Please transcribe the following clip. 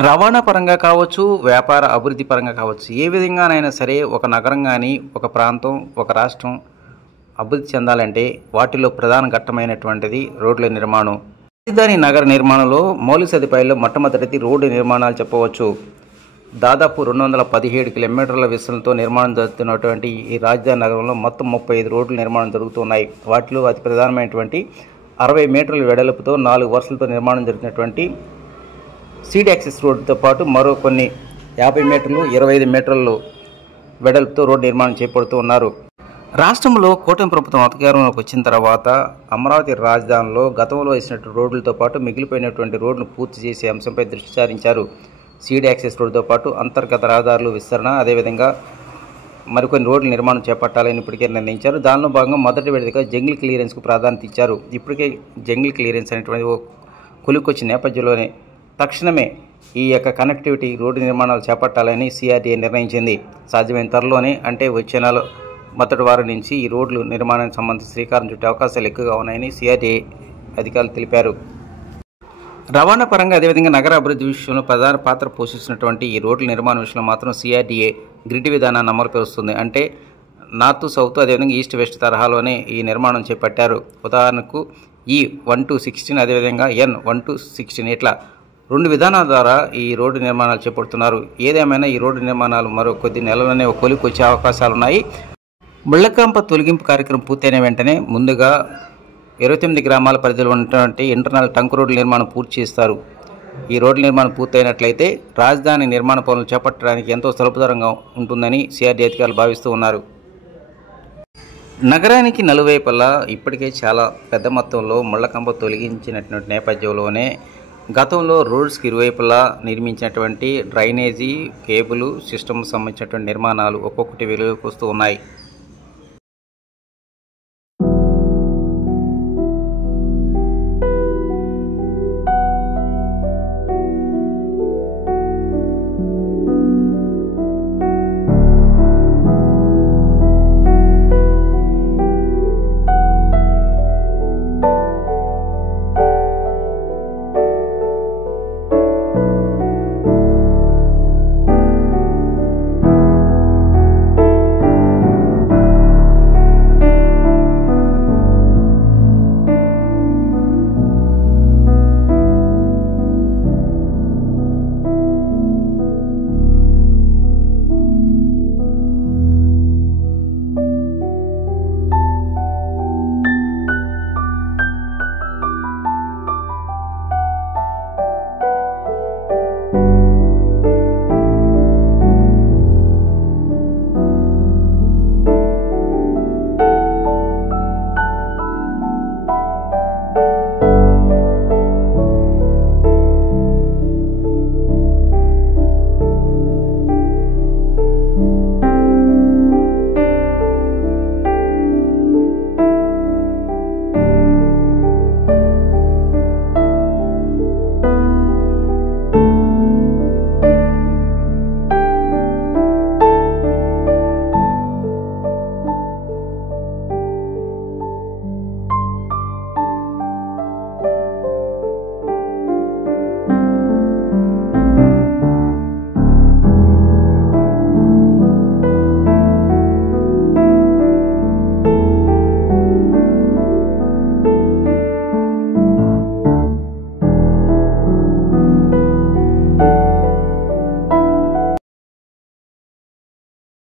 రవాణా పరంగా కావచ్చు, వ్యాపార అభివృద్ధి పరంగా కావచ్చు, ఏ విధంగానైనా సరే ఒక నగరం కానీ, ఒక ప్రాంతం, ఒక రాష్ట్రం అభివృద్ధి చెందాలంటే వాటిలో ప్రధాన ఘట్టమైనటువంటిది రోడ్ల నిర్మాణం. రాజధాని నగర నిర్మాణంలో మౌలిక సదుపాయాల్లో మొట్టమొదటిది రోడ్డు నిర్మాణాలు చెప్పవచ్చు. దాదాపు 217 కిలోమీటర్ల విస్తరణతో నిర్మాణం జరుగుతున్నటువంటి ఈ రాజధాని నగరంలో మొత్తం 35 రోడ్ల నిర్మాణం జరుగుతున్నాయి. వాటిలో అతి ప్రధానమైనటువంటి 60 మీటర్ల వెడల్పుతో 4 వరుసలతో నిర్మాణం జరుగుతున్నటువంటి సీడ్ యాక్సెస్ రోడ్డుతో పాటు మరో కొన్ని 50 మీటర్లు, 25 మీటర్లు వెడల్పుతో రోడ్డు నిర్మాణం చేపడుతూ ఉన్నారు. రాష్ట్రంలో కూటమి ప్రభుత్వం అధికారంలోకి వచ్చిన తర్వాత అమరావతి రాజధానిలో గతంలో వేసినట్టు రోడ్లతో పాటు మిగిలిపోయినటువంటి రోడ్లను పూర్తి చేసే అంశంపై దృష్టి సారించారు. సీడ్ యాక్సెస్ రోడ్డుతో పాటు అంతర్గత రహదారులు విస్తరణ, అదేవిధంగా మరికొన్ని రోడ్ల నిర్మాణం చేపట్టాలని ఇప్పటికే నిర్ణయించారు. దానిలో భాగంగా మొదటి విడతగా జంగిల్ క్లియరెన్స్కు ప్రాధాన్యత ఇచ్చారు. ఇప్పటికే జంగిల్ క్లియరెన్స్ అనేటువంటి కొలికొచ్చిన నేపథ్యంలోనే తక్షణమే ఈ యొక్క కనెక్టివిటీ రోడ్డు నిర్మాణాలు చేపట్టాలని సిఆర్డీఏ నిర్ణయించింది. సాధ్యమైన త్వరలోనే, అంటే వచ్చే నెల మొదటి వారం నుంచి ఈ రోడ్లు నిర్మాణానికి సంబంధించి శ్రీకారం చుట్టే అవకాశాలు ఎక్కువగా ఉన్నాయని సిఆర్డీఏ అధికారులు తెలిపారు. రవాణా పరంగా అదేవిధంగా నగర అభివృద్ధి విషయంలో ప్రధాన పాత్ర పోషిస్తున్నటువంటి ఈ రోడ్ల నిర్మాణ విషయంలో మాత్రం సిఆర్డీఏ గ్రిడ్ విధానాన్ని అమలు పరుస్తుంది. అంటే నార్త్ సౌత్ అదేవిధంగా ఈస్ట్ వెస్ట్ తరహాలోనే ఈ నిర్మాణం చేపట్టారు. ఉదాహరణకు E1 to 16 అదేవిధంగా N1 to 16 ఇట్లా 2 విధానాల ద్వారా ఈ రోడ్డు నిర్మాణాలు చేపడుతున్నారు. ఏదేమైనా ఈ రోడ్డు నిర్మాణాలు మరో కొద్ది నెలలోనే ఒక కొలికి వచ్చే అవకాశాలు ఉన్నాయి. ముళ్ళకంప తొలగింపు కార్యక్రమం పూర్తయిన వెంటనే ముందుగా 29 గ్రామాల పరిధిలో ఉన్నటువంటి ఇంటర్నల్ టంక్ రోడ్ల నిర్మాణం పూర్తి చేస్తారు. ఈ రోడ్ల నిర్మాణం పూర్తయినట్లయితే రాజధాని నిర్మాణ పనులు చేపట్టడానికి ఎంతో సులభతరంగా ఉంటుందని సిఆర్డీ అధికారులు భావిస్తూ ఉన్నారు. నగరానికి నలువైపులా ఇప్పటికే చాలా పెద్ద మొత్తంలో ముళ్ళకంప తొలగించినటువంటి నేపథ్యంలోనే గతంలో రోడ్స్కి ఇరువైపులా నిర్మించినటువంటి డ్రైనేజీ, కేబుల్ సిస్టమ్ సంబంధించినటువంటి నిర్మాణాలు ఒక్కొక్కటి వెలుగుకు వస్తూ ఉన్నాయి.